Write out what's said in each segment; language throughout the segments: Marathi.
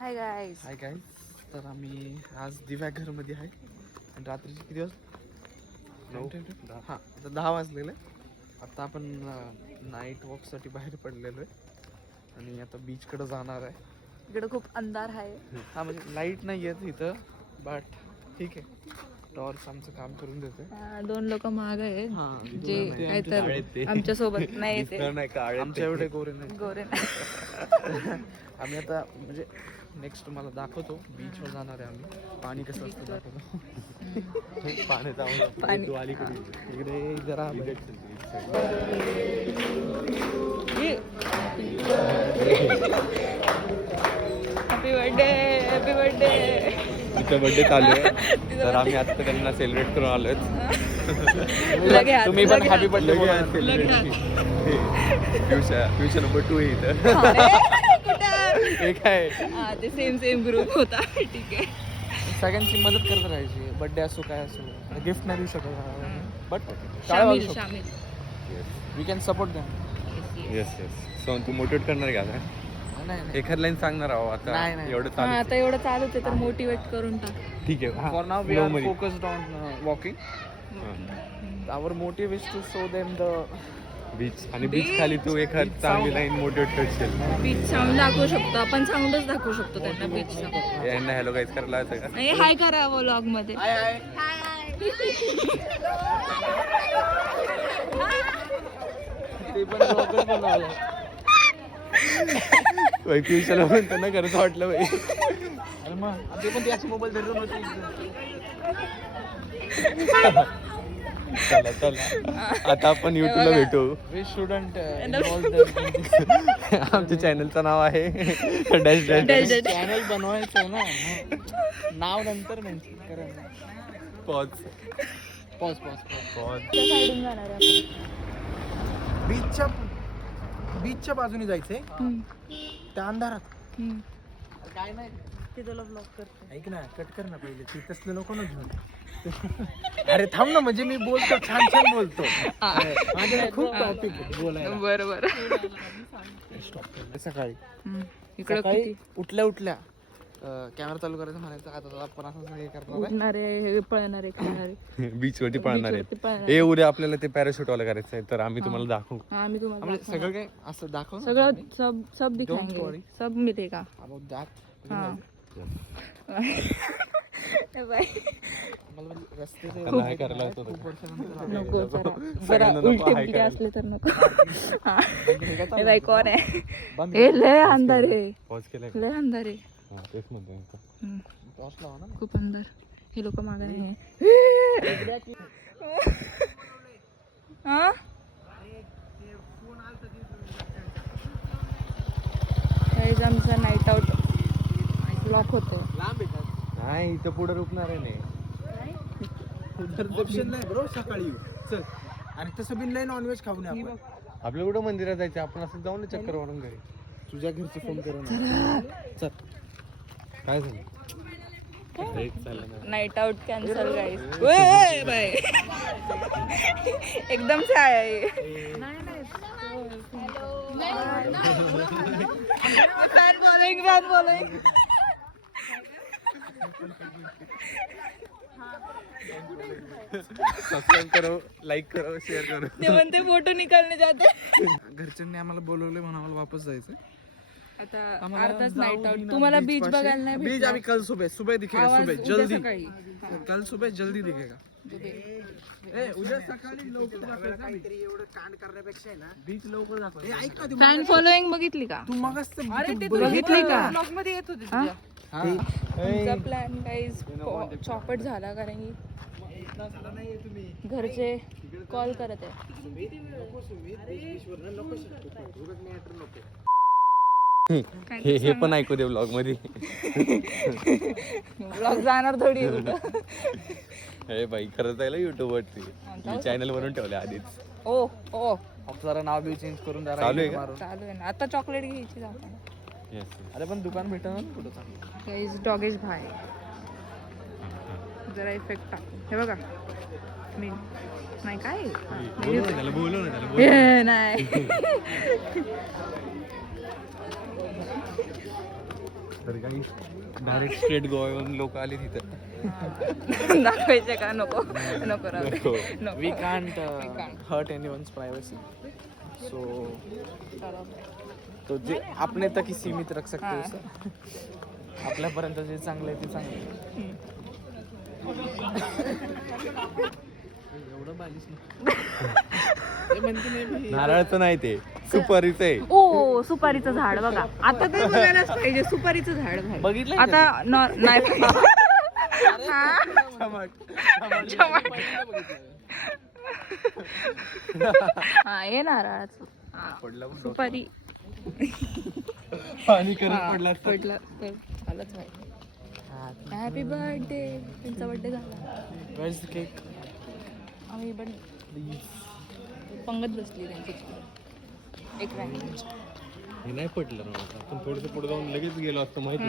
Hi guys. Hi guys. तर आम्ही आज दिव्याघरमध्ये आहे आणि रात्रीचे किती वाजले? 9 हां, आता 10 वाजलेलं आहे. आता आपण नाईट वॉकसाठी बाहेर पडलेलो आहे आणि आता बीचकडे जाणार आहे. इकडे खूप अंधार आहे. हा म्हणजे लाईट नाही येत इथं, बट ठीक आहे. टॉर्च आमचं काम करून देते. दोन लोक महाग आहेत हां, जे काहीतर आमच्या सोबत नाही येते. आमच्या एवढे गोरे नाही. गोरे आम्ही आता म्हणजे नेक्स्ट तुम्हाला दाखवतो. बीचवर जाणार आहे आम्ही. पाणी कसं असतं दाखवतो. पाण्याचा पाणी. इकडे जरा हॅपी बर्थडे, हॅपी बर्थडे. तिचा बर्थडे चालू आहे तर आम्ही आता त्यांना सेलिब्रेट करून आलोय. तुम्ही पण हॅपी बर्थडे फ्युचर नंबर 2 आहे इथं. एक आहे ते सेम ग्रुप होता. ठीक आहे. सगळ्यांची मदत करत राहायची. बर्थडे असो काय असो, गिफ्ट नाही देऊ शकत बट शामिल. We can support them. Yes so तू मोटिवेट करणार का आता? नाही एखाद लाईन सांगणार आहो आता. नाही. एवढं हा, चालू आता एवढं चालूच आहे तर मोटिवेट करून टाक. ठीक आहे. For now we No are money. Focused on walking. Our motive is to show them the beach आणि बीच खाली तू एखाद चांगली लाईन मोटिवेट करशील. बीच साऊंड दाखवू शकतो आपण. साऊंडच दाखवू शकतो त्यांना बीच साऊंड. यांना हॅलो गाईज करायला लावायचं का? नाही, हाय करा व्लॉग मध्ये. ते पण vlogger बनवायला. बाई फ्युचरला पण त्यांना खरंच वाटलं बाई. अरे मग ते पण त्याची मोबाईल धरून होते. चला आता आपण युट्यूबला भेटू. वी शुडंट आमच्या चॅनलचं नाव आहे डॅश डॅश चॅनल बनवायचं ना, नाव नंतर मेन्शन करा. Pause pause. साईडून जाणार आहे बीचच्या बाजूने जायचंय त्या अंधारात. काय नाही ते तुला ब्लॉक करते. ऐक ना, कट कर ना पहिले. ती तसलं नको ना घेऊन. अरे थांब ना, म्हणजे मी बोलतो, छान बोलतो. माझ्याकडे खूप टॉपिक बोलायला. बरोबर. सकाळी इकडे सकाळी उठल्या कॅमेरा चालू करायचा म्हणायचं. आता आपण असं हे करणार आहे. उठणारे, पळणारे, खाणारे. बीच वरती पाळणार बीचवरती आहे. पळणार. हे उद्या आपल्याला ते पॅराशूट वाला करायचं आहे तर आम्ही तुम्हाला दाखवू. हाँ, मी तुम्हाला म्हणजे दाखवणार. सगळं काय असं दाखव सगळं सब Don't दिखाएंगे. worry. सब मिलेगा. About that. हाँ. बाय. मला म्हणजे रस्ते त्यांना हाय करायला होतं. खूप वर्षानंतर नको जरा सगळ्यांना नको उलटे हाय बिलटे करायला. असले तर नको. हा. हे काय हे बाई कोण आहे? बंद हे लय अंधार आहे. पॉज केलाय का? लय अंधार आहे. हा, तेच म्हणतोय. टॉर्च लावा ना. खूप अंधार. हे लोक मागाने आहे. हा? गाईज, आमचा नाईट आउट ब्लॉक होतो. लांब येतात. नाही इथं पुढे रुकणार आहे नाही. ऑप्शन नाही ब्रो, सकाळी येऊ चल. आणि तसं बिन लय नॉनव्हेज खाऊ नये आपण. आपल्या कुठं मंदिरात जायचं आपण असं जाऊ ना चक्कर मारून घरी. तुझ्या घरचे फोन करून चल काय झालं? एक चाललं ना. Night out cancel guys. Bye. एकदम से आया ये. Fan following. सबस्क्राईब करो, लाईक करो, शेअर करो. ते म्हणते फोटो निकालने जाते. घरच्यांनी आम्हाला बोलवले म्हणून आम्हाला वापस जायचं. आता अर्धाच नाईट आउट. तुम्हाला बीच बघायला नाही बीच भेटणार. अभी कल सुबह दिखेगा. आवाज सुबह उद्या जल्दी. सकाळी. कल सुबह जल्दी दिखेगा. उद्या सकाळी लवकर दाखवायचं. काहीतरी एवढं कांड करण्यापेक्षा आहे ना, बीच लवकर दाखवायचं. ऐक ना, फॅन फॉलोइंग बघितली का? तू मगच बघितली का? मध्ये येत होती. आमचा प्लॅन गाईज चॉपट झाला कारण की घरचे कॉल करत आहे. हे पण ऐकू दे ब्लॉग मध्ये. ब्लॉग जाणार थोडी. हे बाई खरंच आहे युट्यूब वरती. मी चॅनल बनवून ठेवले आधीच. ओ जरा नाव बी चेंज करून जरा चालू आहे का? मारून. चालू आहे ना. आता चॉकलेट घ्यायची आपण. अरे पण दुकान भेटणार ना कुठं चांगलं. गाईज डॉगेश भाई जरा इफेक्ट टाकू. हे बघा मी नाही काय बोलू ना हे नाही. तर काही डायरेक्ट स्ट्रेट गोव्यावरून लोक आले तिथं. दाखवायचे का? नको नको राहू दे. नको. नको. We can't hurt anyone's privacy, so तो जे अपने तक ही सीमित रख सकते हो सर. आपल्यापर्यंत जे चांगलं आहे ते चांगलं आहे. एवढं बालिश नाही. म्हणते नाही मी. नारळाचं नाही ते, सुपारीचं आहे. ओ सुपारीचं झाड बघा. आता ते बघायलाच पाहिजे सुपारीचं झाड भाई. बघितलं आता नाही. हा हे नारळाचं. हा, पडला पण सुपारी पाणी करत पडला असता. पडला तर आलंच माहिती. Happy birthday. त्यांचा बर्थडे झाला. Where is the cake? आम्ही पण पंगत बसली त्यांची. एक राहिली. हे नाही पडलं ना आता. पण थोडंसं पुढे जाऊन लगेच गेलो असतं माहिती.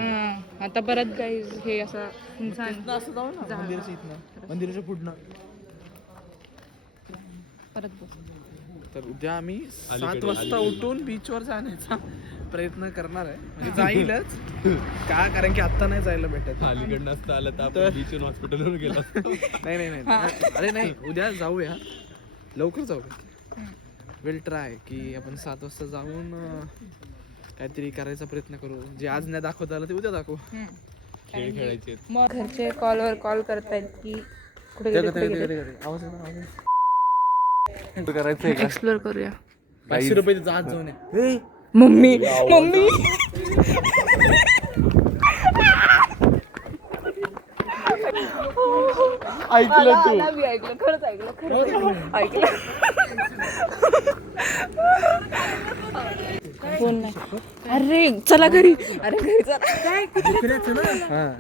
आता परत गाईज हे असं इंसान असं जाऊ ना मंदिराच्या इथनं, मंदिराच्या पुढनं. परत बस. तर उद्या आम्ही 7 अलीकडे, वाजता अलीकडे. उठून बीचवर जाण्याचा प्रयत्न करणार आहे. म्हणजे जाईलच का, कारण की आत्ता नाही जायला भेटत. अलीकडनं असतं आलं तर आपण बीचून हॉस्पिटलवर गेलो असतो. नाही नाही नाही, अरे नाही, उद्या जाऊया, लवकर जाऊया. विल ट्राय की आपण 7 वाजता जाऊन काहीतरी करायचा प्रयत्न करू. जे आज नाही दाखवता आलं ते उद्या दाखवू. खेळ खेळायचे. मग घरचे कॉलवर कॉल करतायत की कुठे गेले, कुठे गेले. आवाज येतो, आवाज येतो. करायचंय का? एक्सप्लोर करूया. 500 रुपये जहाज जाऊन ये. मम्मी मम्मी ऐकलं तू? मी ऐकलं, खरंच ऐकलं, खरंच ऐकलं. फोन नाही. अरे चला घरी. अरे घरी चला. काय दुखण्याचं ना.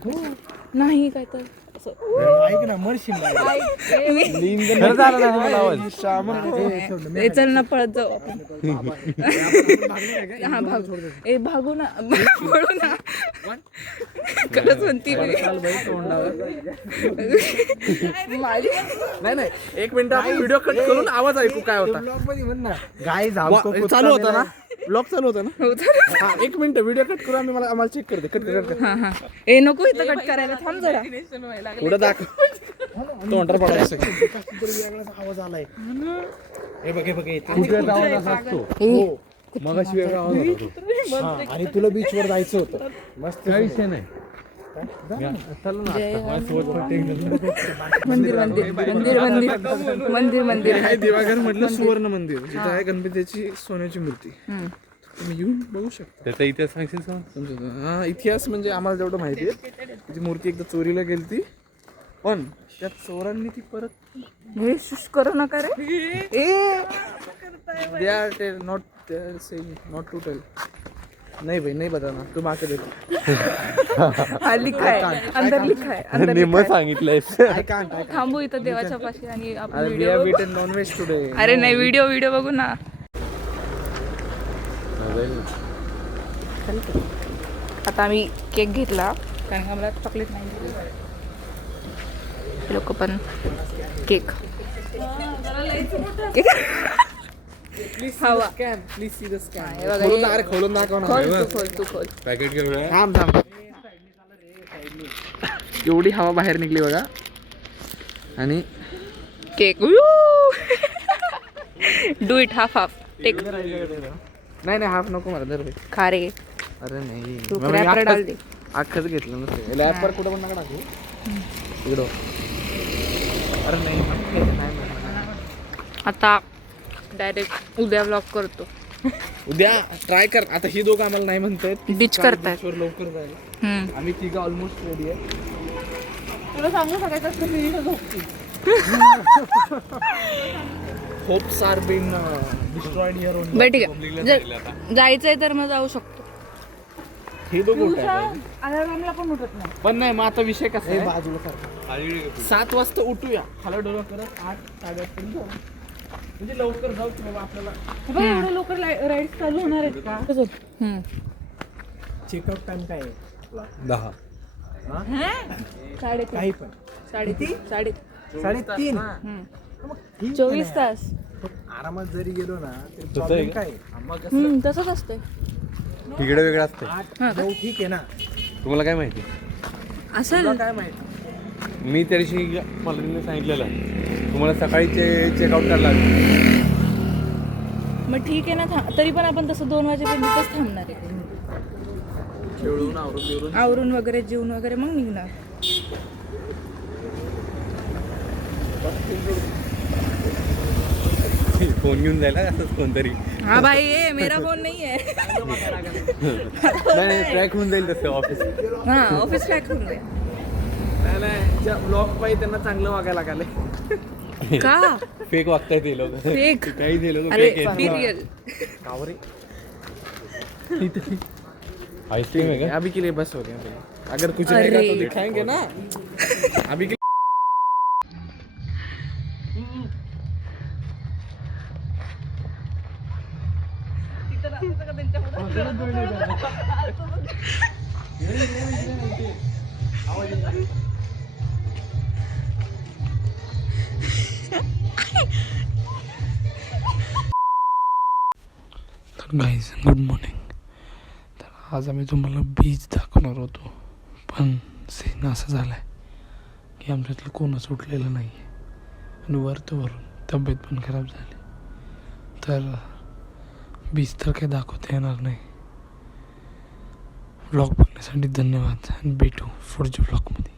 नाही काय तर असं. ऐक ना, मरशील ना. खरं झालं ना मला आवाज. ए, चल ना पळत जाऊ आपण. हा भागू. ए भागू ना. पळू ना. खरंच म्हणती मी. माझी नाही नाही, 1 मिनिट आपण व्हिडिओ कट करून आवाज ऐकू काय होता. ब्लॉग मध्ये म्हण ना. गाय चालू होता ना, ब्लॉग चालू होता ना. हो चालेल. हा, 1 मिनिट व्हिडिओ कट करू आम्ही. आम्हाला चेक करते. कट कर. हा हा. ए नको इथं कट करायला, थांब जरा. पुढे दाखव. तोंडावर पडायला असं. वेगळाच आवाज आलाय. हे बघ, हे बघ, हे. कुठे आवाज असा असतो? मग अशी वेगळा आवाज होता तो. हा, आणि तुला बीच वर जायचं होतं. मस्त काही विषय नाही. चल ना आता. माझ्यासोबत पण take झालं. मंदिर मंदिर मंदिर मंदिर मंदिर मंदिर. आहे देवाघर मधलं सुवर्ण मंदिर, जिथे आहे गणपतीची सोन्याची मूर्ती. हम्म. तुम्ही येऊन बघू शकता. त्याचा इतिहास सांगशील का? हा, इतिहास म्हणजे आम्हाला जेवढं माहिती आहे, ती मूर्ती एकदा चोरीला गेलती, पण त्या चोरांनी ती परत हे शुश करू नका रे. ए they are not saying not to tell. नहीं भाई नहीं बताना, तुम आके देखो. हा लिखा आहे, अंदर लिखा आहे, अंदर निम्म लिखा सांगितलंयस. I can't. आहे. थांबू इथं देवाच्या पाशी आणि आपण We व्हिडिओ have बघू. eaten non-veg today. अरे नाही, व्हिडिओ बघू ना. आता आम्ही केक घेतला कारण का मला चॉकलेट नाही दिली. लोक पण केक Please see हवा. the scan. Please see the scan. हे बघा, खोलून हे- दाख, अरे खोलून दाखव ना. खोल तू, खोल तू, खोल. पॅकेट घेऊया. थांब. एवढी हवा बाहेर निघली बघा. आणि cake do it half half take. नाही हाफ नको मला दर भाई. खा रे अरे नाही, तू मग मी रॅपर डाल दे. अख्खंच घेतलं नसतं. लॅपवर कुठं पण नका टाकू. इकडं. अरे नाही. आता डायरेक्ट उद्या व्लॉग करतो. उद्या ट्राय कर. आता ही दोघं आम्हाला नाही म्हणतायत Ditch करतायत. बीचवर लवकर जायला. आम्ही तिघं ऑलमोस्ट रेडी आहे. तुला सांगू सकाळचं hopes are been destroyed here only. बरं ठीक आहे, जायचंय तर मग जाऊ शकतो. हे दोघं उठायला. अलार्मला पण उठत नाही. पण नाही, मग आता विषय कसा आहे, बाजूला सारखं. 7 वाजता उठूया, खाला डोला करत 8 साडेआठ पर्यंत जाऊ. म्हणजे लवकर जाऊ की बाबा आपल्याला. एवढं लवकर राईड चालू होणार आहेत का? चेकआउट टाइम काय आहे? 10. काही पण 3:30. मग ठीक आहे 24 ना. तास. आरामात जरी गेलो ना तरी प्रॉब्लेम काय आहे? तसंच असतंय. तिकडे वेगळं असतं. 8-9 ठीक आहे ना. तुम्हाला काय माहिती असेल काय माहिती. मी त्या दिवशी मला तिने सांगितलेलं तुम्हाला सकाळी चेकआउट करायला लागेल. मग ठीक आहे ना, तरी पण आपण तसं 2 वाजेपर्यंतच थांबणार आहे. खेळून आवरून बिवरून आवरून वगैरे जेवून वगैरे मग निघणार. फोन घेऊन जायला असंच कोणतरी. हा भाई ये मेरा फोन नाही आहे. नाही ट्रॅक होऊन जाईल तसं ऑफिस. हा ऑफिस ट्रॅक होऊन जाईल. नाही ब्लॉग पाहिजे त्यांना चांगलं वागायला लागले. का फेक वागताय ते लोक. फेक? काही ते लोक अरे फेक बी रियल. आईस्क्रीम आहे का? अभी के लिए बस हो गया. अगर कुछ रहेगा तो दिखाएंगे ना. अभी के तर गाईज गुड मॉर्निंग. तर आज आम्ही तुम्हाला बीच दाखवणार होतो, पण सीन असं झालं आहे की आमच्यातलं कोणच उठलेलं नाही आहे आणि वरून तब्येत पण खराब झाली. तर बीच तर काही दाखवता येणार नाही. व्लॉग बघण्यासाठी धन्यवाद आणि भेटू पुढच्या व्लॉगमध्ये.